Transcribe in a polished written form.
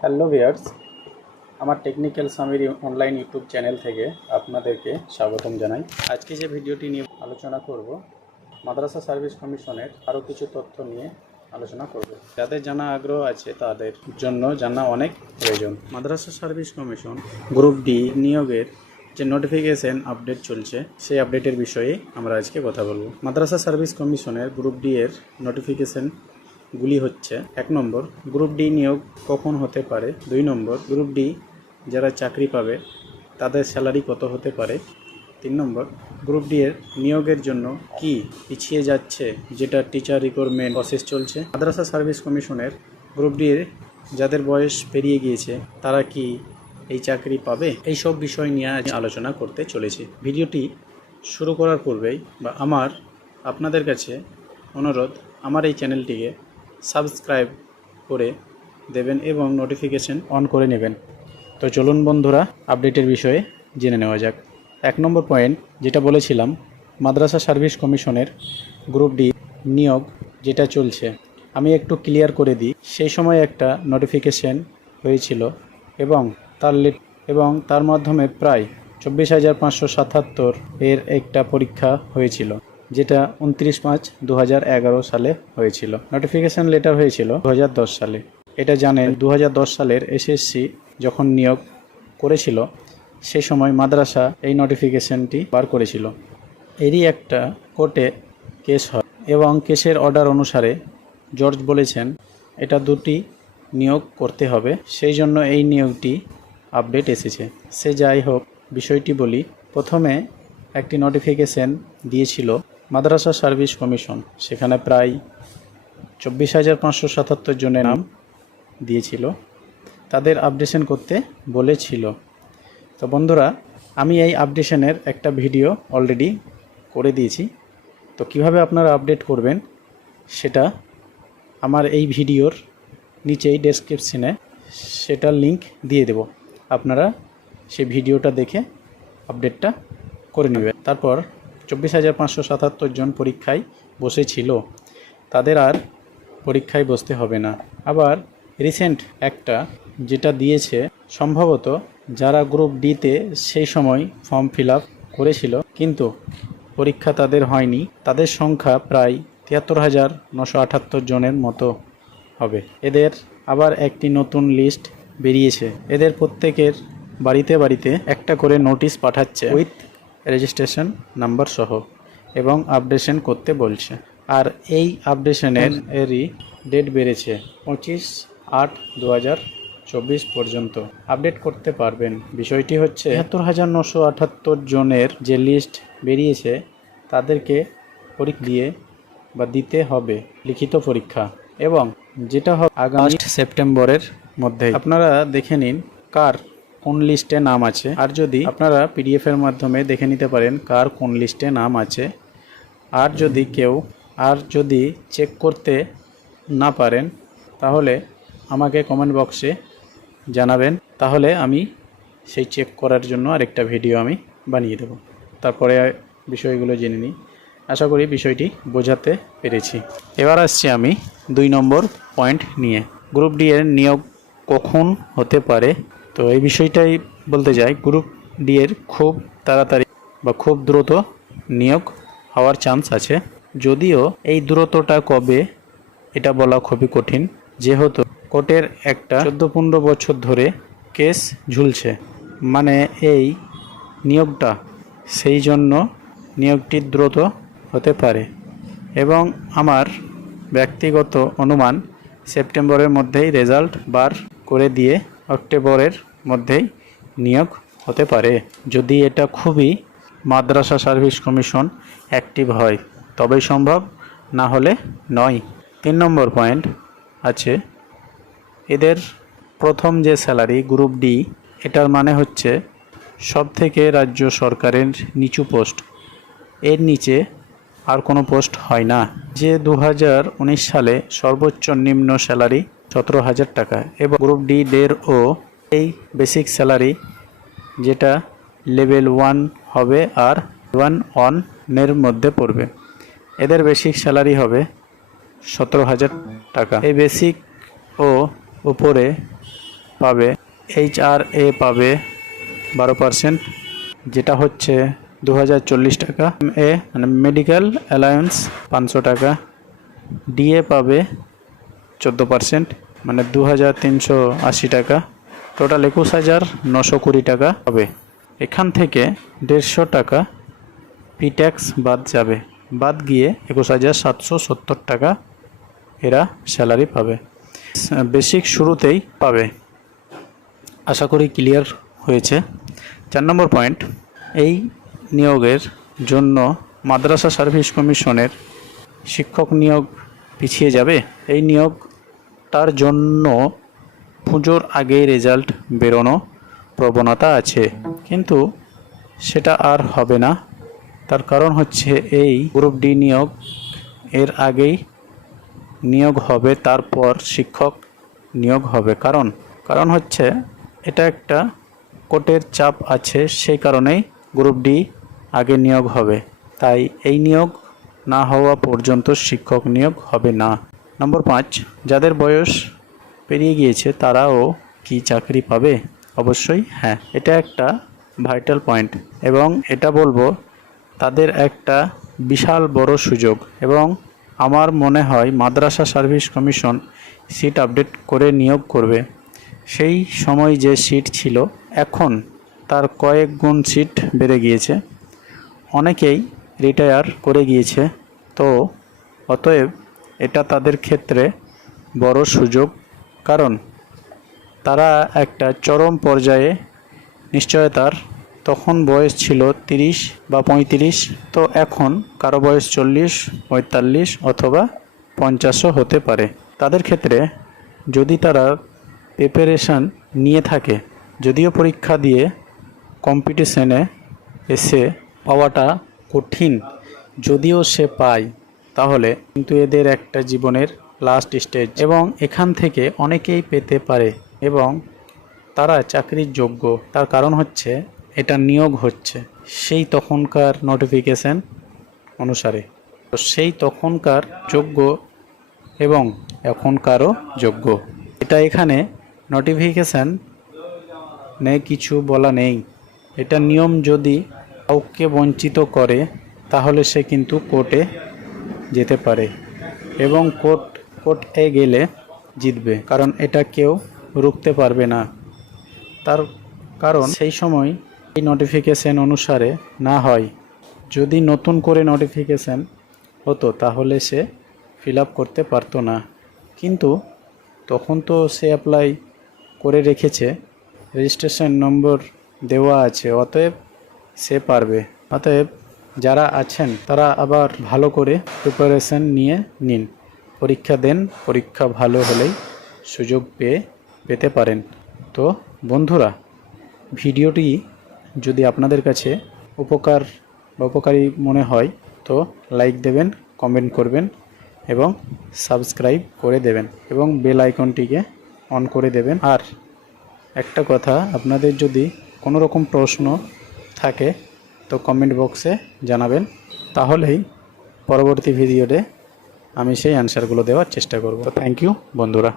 Hello viewers, আমার technical Samir online YouTube channel থেকে আপনাদেরকে স্বাগতম জানাই। আজকে যে ভিডিওটি নিয়ে আলোচনা করব, মাদ্রাসা সার্ভিস কমিশনের আরও কিছু তথ্য নিয়ে আলোচনা করব। যাদের জানা আগ্রহ আছে তাদের জন্য জানা অনেক প্রয়োজন। মাদ্রাসা সার্ভিস কমিশন গ্রুপ ডি নিয়োগের যে নোটিফিকেশন আপডেট চলছে, সেই আপডেটের বিষয়ে আমরা আজকে কথা বলবো। মাদ্রাসা সার্ভিস কমিশনের গ্রুপ ডি এর নোটিফিকেশনগুলি হচ্ছে: 1 নম্বর, গ্রুপ ডি নিয়োগ কখন হতে পারে। 2 নম্বর, গ্রুপ ডি যারা চাকরি পাবে তাদের স্যালারি কত হতে পারে। 3 নম্বর, গ্রুপ ডি এর নিয়োগের জন্য কি পিছিয়ে যাচ্ছে, যেটা টিচার রিক্রুটমেন্ট প্রসেস চলছে। মাদ্রাসা সার্ভিস কমিশনের গ্রুপ ডি এর যাদের বয়স পেরিয়ে গিয়েছে তারা কি এই চাকরি পাবে, এই সব বিষয় নিয়ে আজ আলোচনা করতে চলেছি। ভিডিওটি শুরু করার পূর্বেই আপনাদের কাছে অনুরোধ, আমার এই চ্যানেলটিকে সাবস্ক্রাইব করে দেবেন এবং নোটিফিকেশন অন করে নেবেন। তো চলুন বন্ধুরা, আপডেটের বিষয়ে জেনে নেওয়া যাক। 1 নম্বর পয়েন্ট যেটা বলেছিলাম, মাদ্রাসা সার্ভিস কমিশনের গ্রুপ ডি নিয়োগ যেটা চলছে, আমি একটু ক্লিয়ার করে দিই। সেই সময় একটা নোটিফিকেশন হয়েছিল এবং তার মাধ্যমে প্রায় 24,577 এর একটা পরীক্ষা হয়েছিল, যেটা 29/5/2011 সালে হয়েছিল। নোটিফিকেশন লেটার হয়েছিল 2010 সালে। এটা জানেন, 2010 সালের এসএসসি যখন নিয়োগ করেছিল, সেই সময় মাদ্রাসা এই নোটিফিকেশনটি বার করেছিল। এরই একটা কোর্টে কেস হয় এবং কেসের অর্ডার অনুসারে জজ বলেছেন এটা দুটি নিয়োগ করতে হবে, সেই জন্য এই নিয়োগটি আপডেট এসেছে। সে যাই হোক, বিষয়টি বলি। প্রথমে একটি নোটিফিকেশন দিয়েছিল মাদ্রাসা সার্ভিস কমিশন, সেখানে প্রায় 24,577 জনের নাম দিয়েছিল, তাদের আপডেশন করতে বলেছিল। তো বন্ধুরা, আমি এই আপডেশনের একটা ভিডিও অলরেডি করে দিয়েছি। তো কিভাবে আপনারা আপডেট করবেন সেটা আমার এই ভিডিওর নিচেই ডেসক্রিপশনে সেটার লিংক দিয়ে দেব, আপনারা সেই ভিডিওটা দেখে আপডেটটা করে নেবেন। তারপর 24,577 জন পরীক্ষায় বসেছিল, তাদের আর পরীক্ষায় বসতে হবে না। আবার রিসেন্ট একটা যেটা দিয়েছে, সম্ভবত যারা গ্রুপ ডিতে সেই সময় ফর্ম ফিল আপ করেছিল কিন্তু পরীক্ষা তাদের হয়নি, তাদের সংখ্যা প্রায় 73,978 জনের মতো হবে। এদের আবার একটি নতুন লিস্ট বেরিয়েছে। এদের প্রত্যেকের বাড়িতে বাড়িতে একটা করে নোটিশ পাঠাচ্ছে উইথ রেজিস্ট্রেশন নাম্বার সহ এবং আপডেশন করতে বলছে। আর এই আপডেশনেরই ডেট বেড়েছে 25/8/2024 পর্যন্ত আপডেট করতে পারবেন। বিষয়টি হচ্ছে 73,978 জনের যে লিস্ট বেরিয়েছে, তাদেরকে পরীক্ষা দিতে হবে লিখিত পরীক্ষা, এবং যেটা হবে আগামী সেপ্টেম্বরের মধ্যে। আপনারা দেখে নিন কার কোন লিস্টে নাম আছে, আর যদি আপনারা পিডিএফের মাধ্যমে দেখে নিতে পারেন কার কোন লিস্টে নাম আছে। আর যদি চেক করতে না পারেন তাহলে আমাকে কমেন্ট বক্সে জানাবেন, তাহলে আমি সেই চেক করার জন্য আরেকটা ভিডিও আমি বানিয়ে দেব। তারপরে বিষয়গুলো জেনে নিই। আশা করি বিষয়টি বোঝাতে পেরেছি। এবার আসছি আমি 2 নম্বর পয়েন্ট নিয়ে, গ্রুপ ডি এর নিয়োগ কখন হতে পারে। তো এই বিষয়টাই বলতে যাই, গ্রুপ ডি এর খুব তাড়াতাড়ি বা খুব দ্রুত নিয়োগ হওয়ার চান্স আছে, যদিও এই দ্রুতটা কবে এটা বলা খুবই কঠিন, যেহেতু কোর্টের একটা 14-15 বছর ধরে কেস ঝুলছে, মানে এই নিয়োগটা, সেই জন্য নিয়োগটি দ্রুত হতে পারে। এবং আমার ব্যক্তিগত অনুমান সেপ্টেম্বরের মধ্যেই রেজাল্ট বার করে দিয়ে অক্টোবরের মধ্যেই নিয়োগ হতে পারে, যদি এটা খুবই মাদ্রাসা সার্ভিস কমিশন অ্যাক্টিভ হয় তবেই সম্ভব, না হলে নয়। 3 নম্বর পয়েন্ট আছে, এদের প্রথম যে স্যালারি গ্রুপ ডি, এটার মানে হচ্ছে সব থেকে রাজ্য সরকারের নিচু পোস্ট, এর নিচে আর কোনো পোস্ট হয় না। যে 2019 সালে সর্বোচ্চ নিম্ন স্যালারি 17,000 টাকা, এবং গ্রুপ ডি দের ও এই বেসিক স্যালারি যেটা লেভেল 1 হবে আর 1-1 মধ্যে পড়বে। এদের বেসিক স্যালারি হবে 17,000 টাকা। এই বেসিক ও উপরে পাবে, HRA পাবে 12%, যেটা হচ্ছে 2040 টাকা। MA মানে মেডিকেল অ্যালায়েন্স 500 টাকা। DA পাবে 14% মানে 2380 টাকা। টোটাল 21,920 টাকা হবে। এখান থেকে 150 টাকা প্রিট্যাক্স বাদ যাবে, বাদ গিয়ে 21,770 টাকা এরা স্যালারি পাবে। বেসিক শুরুতেই পাবে। আশা করি ক্লিয়ার হয়েছে। 4 নম্বর পয়েন্ট, এই নিয়োগের জন্য মাদ্রাসা সার্ভিস কমিশনের শিক্ষক নিয়োগ পিছিয়ে যাবে। এই নিয়োগটার জন্য পুজোর আগেই রেজাল্ট বেরোনো প্রবণতা আছে, কিন্তু সেটা আর হবে না। তার কারণ হচ্ছে এই গ্রুপ ডি নিয়োগ এর আগেই নিয়োগ হবে, তারপর শিক্ষক নিয়োগ হবে। কারণ হচ্ছে এটা একটা কোর্টের চাপ আছে, সেই কারণেই গ্রুপ ডি আগে নিয়োগ হবে। তাই এই নিয়োগ না হওয়া পর্যন্ত শিক্ষক নিয়োগ হবে না। নম্বর 5, যাদের বয়স পেরিয়ে গিয়েছে তারাও কি চাকরি পাবে? অবশ্যই হ্যাঁ, এটা একটা ভাইটাল পয়েন্ট এবং এটা বলবো তাদের একটা বিশাল বড় সুযোগ। এবং আমার মনে হয় মাদ্রাসা সার্ভিস কমিশন সিট আপডেট করে নিয়োগ করবে। সেই সময় যে সিট ছিল এখন তার কয়েক গুণ সিট বেড়ে গিয়েছে, অনেকেই রিটায়ার করে গিয়েছে। তো অতএব এটা তাদের ক্ষেত্রে বড় সুযোগ, কারণ তারা একটা চরম পর্যায়ে নিশ্চয়তার। তখন বয়স ছিল 30 বা 35, তো এখন কারো বয়স 40, 45 অথবা 50ও হতে পারে। তাদের ক্ষেত্রে যদি তারা প্রিপারেশান নিয়ে থাকে, যদিও পরীক্ষা দিয়ে কম্পিটিশনে এসে পাওয়াটা কঠিন, যদিও সে পায়, তাহলে কিন্তু এদের একটা জীবনের লাস্ট স্টেজ এবং এখান থেকে অনেকেই পেতে পারে এবং তারা চাকরির যোগ্য। তার কারণ হচ্ছে এটা নিয়োগ হচ্ছে সেই তখনকার নোটিফিকেশন অনুসারে, তো সেই তখনকার যোগ্য এবং এখনকারও যোগ্য। এটা এখানে নোটিফিকেশান নেই, কিছু বলা নেই। এটা নিয়ম, যদি কাউকে বঞ্চিত করে তাহলে সে কিন্তু কোর্টে যেতে পারে এবং কোর্টে গেলে জিতবে, কারণ এটা কেউ রুখতে পারবে না। তার কারণ সেই সময় এই নোটিফিকেশান অনুসারে না হয়, যদি নতুন করে নোটিফিকেশান হতো তাহলে সে ফিল আপ করতে পারতো না। কিন্তু তখন তো সে অ্যাপ্লাই করে রেখেছে, রেজিস্ট্রেশন নম্বর দেওয়া আছে, অতএব সে পারবে। অতএব যারা আছেন তারা আবার ভালো করে প্রিপারেশান নিয়ে নিন, পরীক্ষা দেন, পরীক্ষা ভালো হলেই সুযোগ পেতে পারেন। তো বন্ধুরা, ভিডিওটি যদি আপনাদের কাছে উপকারী মনে হয় তো লাইক দেবেন, কমেন্ট করবেন এবং সাবস্ক্রাইব করে দেবেন এবং বেল আইকনটিকে অন করে দেবেন। আর একটা কথা, আপনাদের যদি কোনো রকম প্রশ্ন থাকে তো কমেন্ট বক্সে জানাবেন, তাহলেই পরবর্তী ভিডিওতে আমি সেই অ্যান্সারগুলো দেওয়ার চেষ্টা করব। তো থ্যাংক ইউ বন্ধুরা।